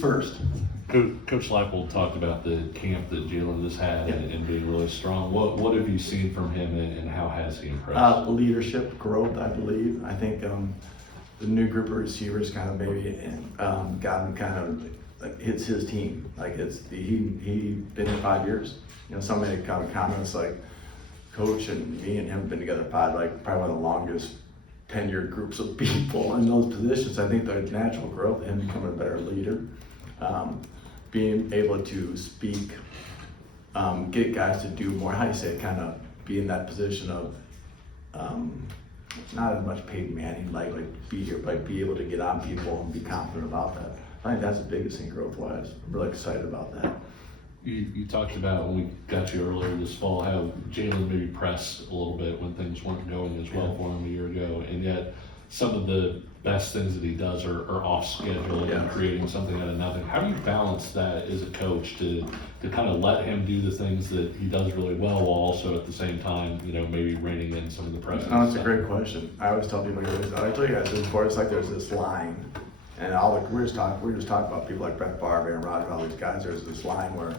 first. Coach Leipold talked about the camp that Jaylen has had and being really strong. What have you seen from him and how has he impressed? Leadership, growth, I believe. I think the new group of receivers kind of maybe got him kind of, it's his team. Like he been in 5 years. You know, somebody kind of comments like, Coach and me and him have been together probably one of the longest tenured groups of people in those positions. I think the natural growth, him becoming a better leader, being able to speak, get guys to do more, how you say it, kind of be in that position of not as much Peyton Manning, like be here, but be able to get on people and be confident about that. I think that's the biggest thing growth-wise. I'm really excited about that. You talked about when we got you earlier this fall how Jaylen maybe pressed a little bit when things weren't going as well for him a year ago, and yet some of the best things that he does are off schedule and creating something out of nothing. How do you balance that as a coach to kind of let him do the things that he does really well while also at the same time, you know, maybe reining in some of the pressure? No, it's a great question. I always tell people, I told you guys this before, it's like there's this line, and we're just talking about people like Brett Favre, Aaron Rodgers, all these guys. There's this line where,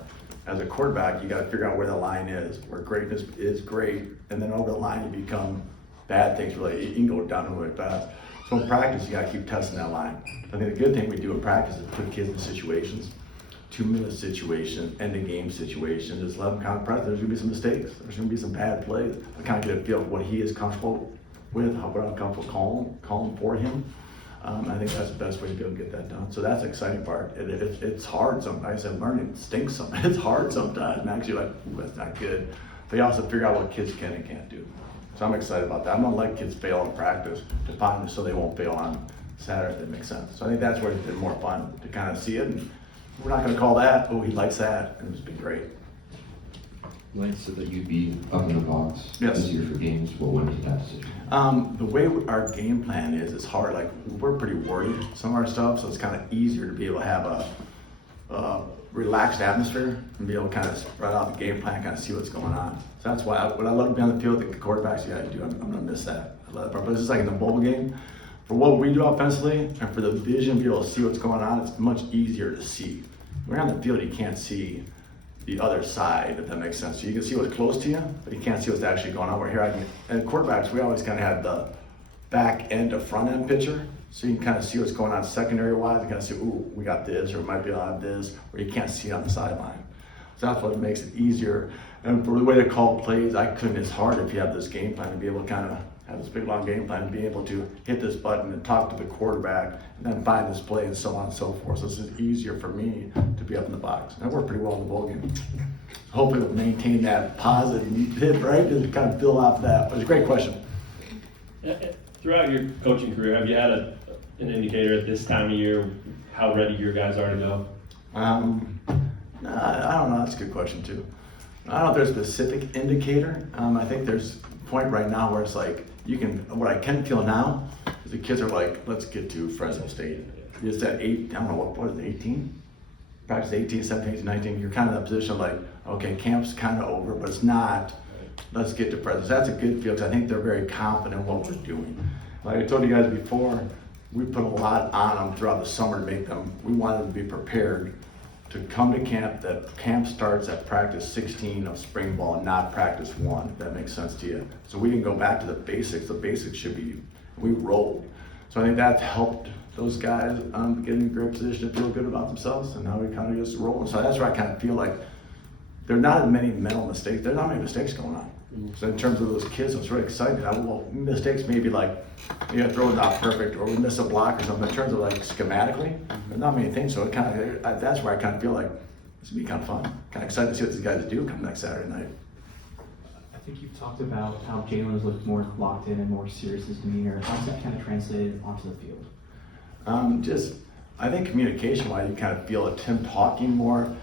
as a quarterback, you got to figure out where the line is, where greatness is great, and then over the line you become bad things. Really, you can go down really fast. So in practice, you got to keep testing that line. I think the good thing we do in practice is put kids in situations, 2-minute situation, end of game situation, just let them kind of practice. There's gonna be some mistakes. There's gonna be some bad plays. I kind of get a feel of what he is comfortable with, what I'm comfortable calling for him. I think that's the best way to be able to get that done. So that's the exciting part. It's hard sometimes. I said learning stinks sometimes. It's hard sometimes. And actually like, ooh, that's not good. But you also figure out what kids can and can't do. So I'm excited about that. I'm gonna let kids fail in practice to find them so they won't fail on Saturday, if that makes sense. So I think that's where it's been more fun to kind of see it. And we're not gonna call that, oh, he likes that. And it's been great. Lane said that you'd be up in the box Yes. this year for games. What went into that decision? The way our game plan is, it's hard. Like, we're pretty worried, some of our stuff, so it's kind of easier to be able to have a relaxed atmosphere and be able to kind of spread out the game plan, kind of see what's going on. So that's why what I love to be on the field, the quarterbacks, you gotta do, I'm gonna miss that. I love that part. But it's just like in the bowl game, for what we do offensively and for the vision, be able to see what's going on, it's much easier to see. When you're on the field, you can't see the other side, if that makes sense. So you can see what's close to you, but you can't see what's actually going on. Where here, and quarterbacks, we always kind of had the back end to front end picture, so you can kind of see what's going on secondary wise. You kind of see, ooh, we got this, or it might be able to have this, or you can't see it on the sideline. So that's what makes it easier. And for the way to call plays, it's hard if you have this game plan to be able to kind of have this big long game plan and be able to hit this button and talk to the quarterback and then find this play and so on and so forth. So this is easier for me to be up in the box. And I worked pretty well in the bowl game. Hopefully we'll maintain that positive hit, right? Just kind of build off that. But it's a great question. Throughout your coaching career, have you had an indicator at this time of year how ready your guys are to go? I don't know. That's a good question too. I don't know if there's a specific indicator. I think there's a point right now where it's like, what I can feel now is the kids are like, let's get to Fresno State. It's at 8, I don't know, what is it, 18? Practice 18, 17, 18, 19. You're kind of in that position of like, okay, camp's kind of over, but it's not. Let's get to Fresno. So that's a good feel because I think they're very confident in what we're doing. Like I told you guys before, we put a lot on them throughout the summer to we wanted them to be prepared to come to camp. That camp starts at practice 16 of spring ball and not practice 1, if that makes sense to you. So we didn't go back to the basics. The basics should be, we rolled. So I think that helped those guys get in a great position to feel good about themselves, and now we kind of just roll. So that's where I kind of feel like there are not as many mental mistakes. There's not many mistakes going on. So in terms of those kids, I was really excited. Mistakes maybe like, you know, throw it not perfect or we miss a block or something. In terms of like schematically, there's not many things. So it kind of, that's where I kind of feel like this would be kind of fun. Kind of excited to see what these guys do come next Saturday night. I think you've talked about how Jaylen has looked more locked in and more serious his demeanor. How's that kind of translated onto the field? I think communication-wise, you kind of feel it. Him talking more.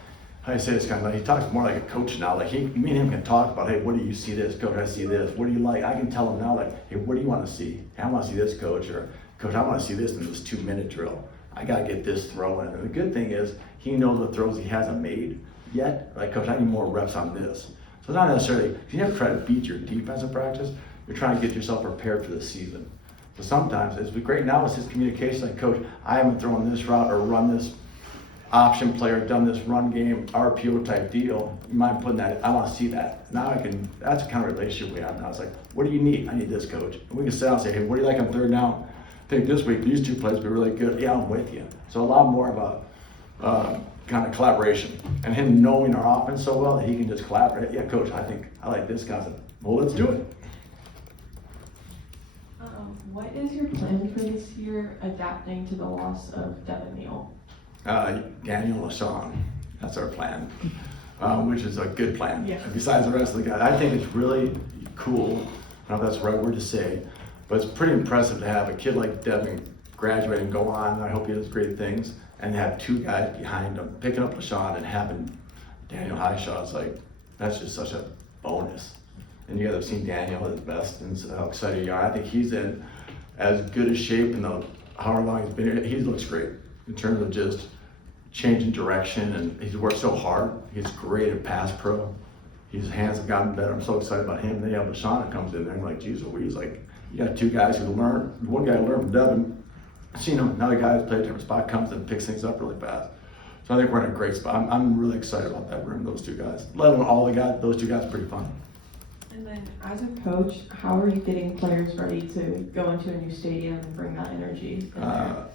How do you say this kind of like, he talks more like a coach now. Like me and him can talk about, hey, what do you see this, coach? I see this. What do you like? I can tell him now, like, hey, what do you want to see? Hey, I want to see this, coach, or coach, I want to see this in this 2-minute drill. I got to get this throw in. And the good thing is he knows the throws he hasn't made yet. Like, coach, I need more reps on this. So not necessarily, you never try to beat your defense in practice. You're trying to get yourself prepared for the season. So sometimes it's great now is his communication. Like, coach, I haven't thrown this route or run this option player, done this run game, RPO type deal. You mind putting that, I wanna see that. Now that's the kind of relationship we have now. It's like, what do you need? I need this, coach. And we can sit down and say, hey, what do you like on third down? I think this week, these two plays be really good. Yeah, I'm with you. So a lot more of a kind of collaboration. And him knowing our offense so well that he can just collaborate. Yeah, coach, I like this guy. Well, let's do it. What is your plan for this year adapting to the loss of Devin Neal? Daniel LaShawn, that's our plan, which is a good plan. Yeah. Besides the rest of the guys, I think it's really cool. I don't know if that's the right word to say, but it's pretty impressive to have a kid like Devin graduate and go on. And I hope he does great things, and have two guys behind him picking up LaShawn and having Daniel Highshaw. It's like that's just such a bonus. And you guys have seen Daniel at his best, and so how excited you are. I think he's in as good a shape in the however long he's been here. He looks great in terms of just changing direction, and he's worked so hard. He's great at pass pro. His hands have gotten better. I'm so excited about him. Then you have LaShawn that comes in there. I'm like, geez Louise, like you got two guys who learn. One guy learned from Devin. Seen him. Another guy who's played a different spot comes and picks things up really fast. So I think we're in a great spot. I'm really excited about that room. Those two guys, let alone all the guys. Those two guys are pretty fun. And then as a coach, how are you getting players ready to go into a new stadium and bring that energy in there?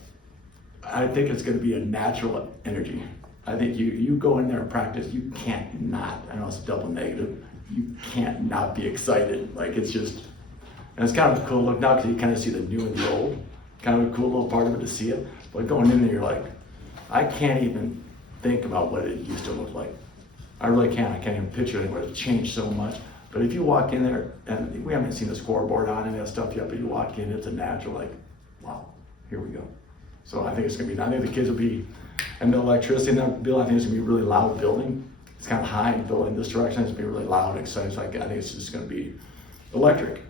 I think it's going to be a natural energy. I think you go in there and practice, you can't not, I know it's a double negative, you can't not be excited. Like it's just, and it's kind of a cool look now because you kind of see the new and the old. Kind of a cool little part of it to see it. But going in there, you're like, I can't even think about what it used to look like. I really can't. I can't even picture it anymore. It's changed so much. But if you walk in there, and we haven't seen the scoreboard on any of that stuff yet, but you walk in, it's a natural, like, wow, here we go. So I think it's gonna be, I think the kids will be, and the electricity in that building, I think it's gonna be a really loud building. It's kind of high and building this direction, it's gonna be really loud and exciting. So I think it's just gonna be electric.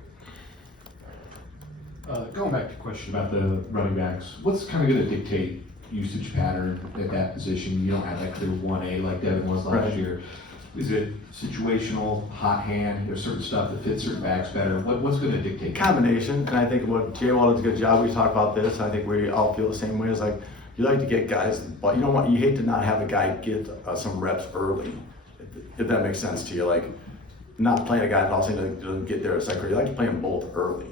Going back to the question about the running backs, what's kind of going to dictate usage pattern at that position? You don't have that clear 1A like Devin was last Right. year. Is it situational, hot hand, there's certain stuff that fits certain backs better? What's going to dictate? Combination, and I think what Jaylen does a good job, we talk about this, I think we all feel the same way, is like, you like to get guys, but you know what, you hate to not have a guy get some reps early, if that makes sense to you, like, not playing a guy that also doesn't get there a second, you like to play them both early,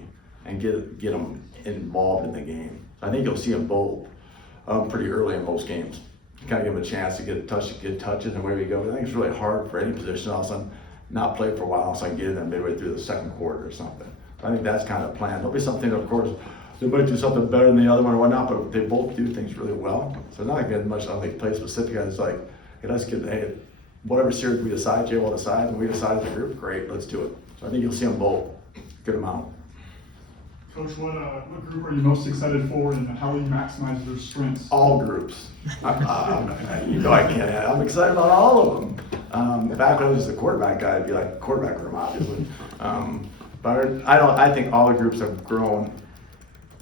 and get them involved in the game. So I think you'll see them both pretty early in most games. Kind of give them a chance to get touches, and away we go. But I think it's really hard for any position all of a sudden not play for a while, so I can get in there midway through the second quarter or something. So I think that's kind of the plan. There'll be something, of course, they might do something better than the other one or whatnot, but they both do things really well. So it's not like much on like play specific. It's like, hey, let's get, hey, whatever series we decide, Jay will decide, and we decide as a group, great, let's do it. So I think you'll see them both, good amount. Coach, what group are you most excited for, and how will you maximize their strengths? All groups. You know I can't. I'm excited about all of them. Back when I was the quarterback guy, I'd be like quarterback room, obviously. But I think all the groups have grown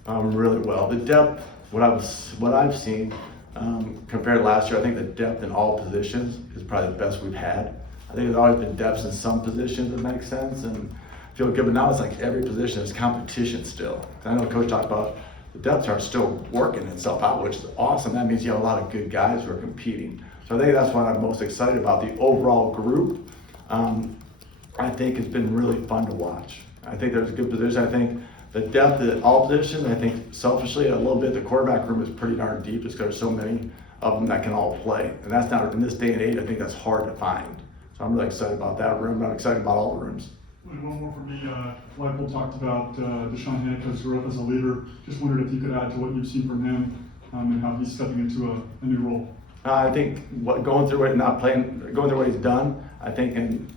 really well. The depth, what I've seen compared to last year, I think the depth in all positions is probably the best we've had. I think there's always been depths in some positions that make sense and feel good, but now it's like every position is competition still. I know Coach talked about the depth chart still working itself out, which is awesome. That means you have a lot of good guys who are competing. So I think that's what I'm most excited about. The overall group, I think has been really fun to watch. I think there's a good position. I think the depth at all positions, I think selfishly a little bit, the quarterback room is pretty darn deep just because there's so many of them that can all play. And that's not, in this day and age, I think that's hard to find. So I'm really excited about that room. I'm excited about all the rooms. And one more for me. Michael talked about Deshaun Hannico's growth as a leader. Just wondered if you could add to what you've seen from him and how he's stepping into a new role. I think going through what he's done, I think, and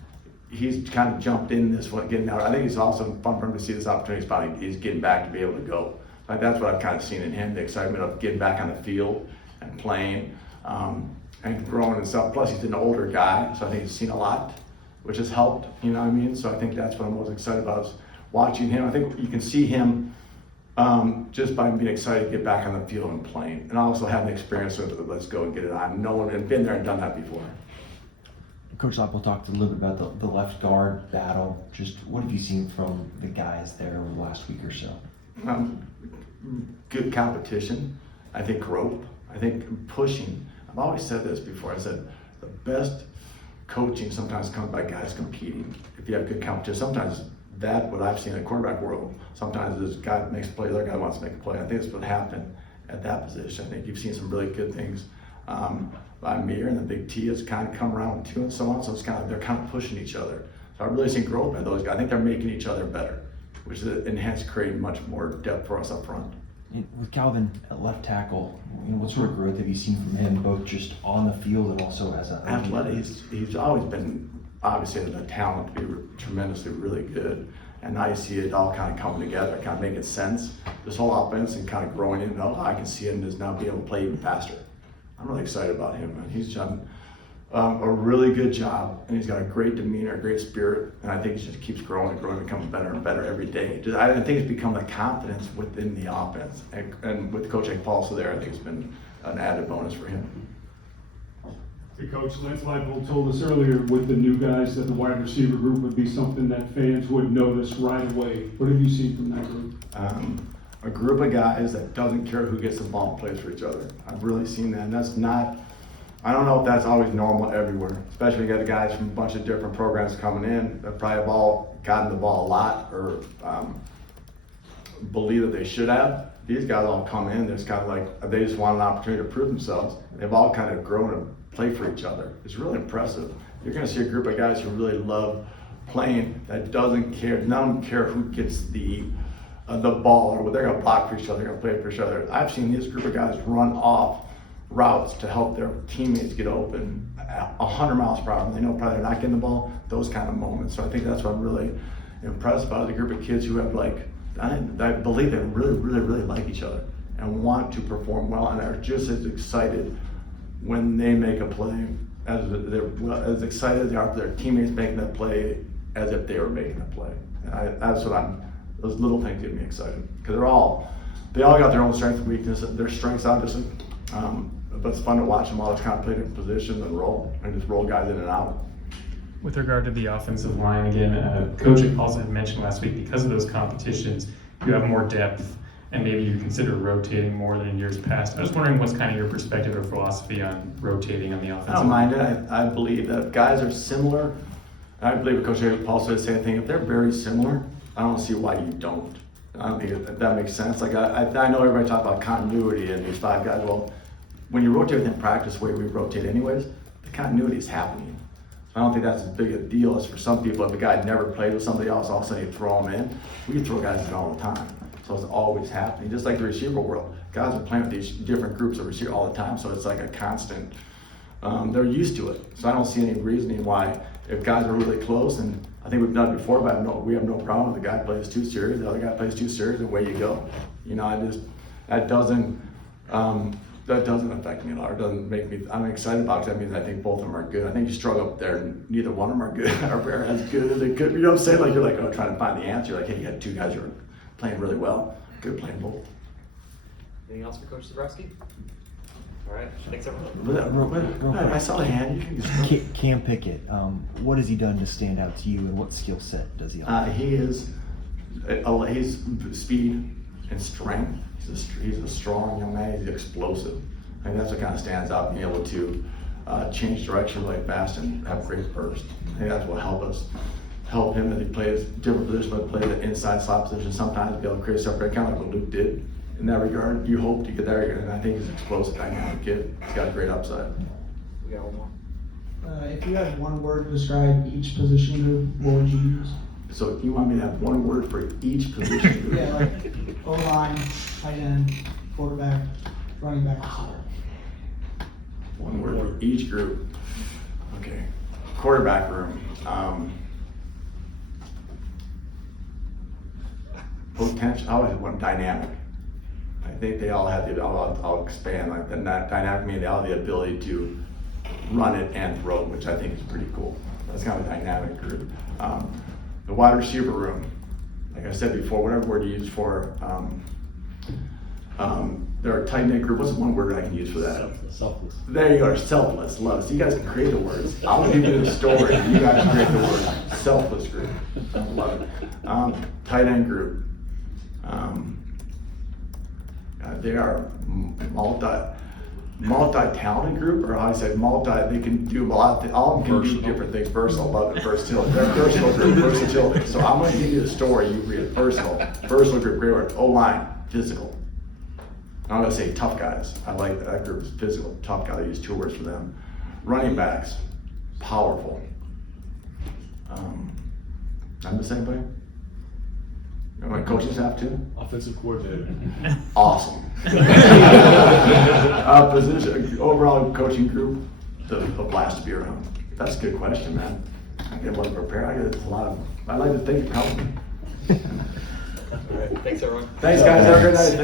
he's kind of jumped in this one, getting out. I think it's also fun for him to see this opportunity. He's getting back to be able to go. Like that's what I've kind of seen in him, the excitement of getting back on the field and playing and growing and stuff. Plus he's an older guy, so I think he's seen a lot, which has helped, you know what I mean? So I think that's what I'm most excited about is watching him. I think you can see him just by being excited to get back on the field and playing. And also having the experience with it, let's go and get it on. No one had been there and done that before. Coach Loppel talked a little bit about the left guard battle. Just what have you seen from the guys there over the last week or so? Good competition. I think growth. I think pushing. I've always said this before. I said the best coaching sometimes comes by guys competing. If you have good competition, sometimes what I've seen in the quarterback world, sometimes this guy makes a play, the other guy wants to make a play. I think that's what happened at that position. I think you've seen some really good things by Mir, and the Big T has kind of come around too, and so on. So it's they're kind of pushing each other. So I've really seen growth by those guys. I think they're making each other better, which is enhanced, creating much more depth for us up front. And with Calvin at left tackle, what sort of growth have you seen from him, both just on the field and also as an Athletic. He's always been obviously the talent to be tremendously really good, and now you see it all kind of coming together, kind of making sense. This whole offense and kind of growing in. I can see him as now being able to play even faster. I'm really excited about him, and he's done a really good job, and he's got a great demeanor, a great spirit, and I think he just keeps growing and growing, becoming better and better every day. I think it's become the confidence within the offense, and with Coach Paulson there, I think it's been an added bonus for him. Hey, Coach, Lance Leipold told us earlier with the new guys that the wide receiver group would be something that fans would notice right away. What have you seen from that group? A group of guys that doesn't care who gets the ball and plays for each other. I've really seen that, and that's not, I don't know if that's always normal everywhere, especially when you got the guys from a bunch of different programs coming in that probably have all gotten the ball a lot or believe that they should have. These guys all come in, there's kind of like, they just want an opportunity to prove themselves. They've all kind of grown and play for each other. It's really impressive. You're gonna see a group of guys who really love playing, that doesn't care, none of them care who gets the ball, or they're gonna block for each other, they're gonna play for each other. I've seen this group of guys run off routes to help their teammates get open 100 miles per hour. They know probably they're not getting the ball, those kind of moments. So I think that's what I'm really impressed about, the group of kids who have I believe they really, really, really like each other and want to perform well and are just as excited when they make a play as excited as they are for their teammates making that play as if they were making a play. And that's what those little things get me excited, because they all got their own strengths and weaknesses. Their strengths obviously, but it's fun to watch them all just kind of play different positions and just roll guys in and out. With regard to the offensive line, again, Coach Paulson had mentioned last week, because of those competitions, you have more depth, and maybe you consider rotating more than in years past. I was wondering what's kind of your perspective or philosophy on rotating on the offensive line? I don't mind it. I believe that if guys are similar, I believe Coach Paul said the same thing. If they're very similar, I don't see why you don't. I don't think that makes sense. Like I know everybody talks about continuity and these 5 guys. Well, when you rotate within practice the way we rotate anyways, the continuity is happening. So I don't think that's as big a deal as for some people. If a guy never played with somebody else, all of a sudden you throw them in. We throw guys in all the time. So it's always happening. Just like the receiver world. Guys are playing with these different groups of receivers all the time, so it's like a constant, they're used to it. So I don't see any reasoning why, if guys are really close, and I think we've done it before, but we have no problem if the guy plays 2 series, the other guy plays 2 series, and away you go. That doesn't affect me at all. It doesn't make me, I'm excited about it, because that means I think both of them are good. I think you struggle up there and neither one of them are good, or as good as they could. You know what I'm saying? Like you're like, trying to find the answer. Like, hey, you got 2 guys who are playing really well. Good playing both. Anything else for Coach Zebrowski? All right, thanks everyone. I saw the hand. You can just Cam Pickett, what has he done to stand out to you, and what skill set does he have? He's speed and strength. He's a strong young man. He's explosive. I think that's what kind of stands out, being able to change direction really fast and have great burst. I think that's what help him as he plays different positions, but play the inside slot position sometimes, be able to create separate, kind of like what Luke did. In that regard, you hope to get there, and I think he's an explosive, dynamic kid. He's got a great upside. We got one more. If you had one word to describe each position group, what would you use? So you want me to have one word for each position group? Yeah, like O-line, tight end, quarterback, running back, receiver. One word for each group. Okay. Quarterback room. Potential. I always want dynamic. I think they all have I'll expand, like the dynamic meaning they all have the ability to run it and throw it, which I think is pretty cool. That's kind of a dynamic group. The wide receiver room, like I said before, whatever word you use for, they're a tight knit group. What's one word I can use for that? Selfless. There you go, selfless, love. So you guys can create the words. I'll give you the story. You guys can create the word. Selfless group. Love it. Tight end group. They are multi-talented group, or how I said they can do a lot of things, all of them can do Versatile. different things, versatile, love it, versatility, they're versatile group, versatility. So I'm gonna give you a story, you read it, versatile group, great word, O-line, physical. I'm gonna say tough guys, I like that group is physical, tough guy, I use 2 words for them. Running backs, powerful. I'm the same way. My coaching staff too? Offensive coordinator. Awesome. Position, overall coaching group, a blast to be around. That's a good question, man. I get one prepared. I like to think it helped me. All right, thanks everyone. Thanks, guys. Have a good night.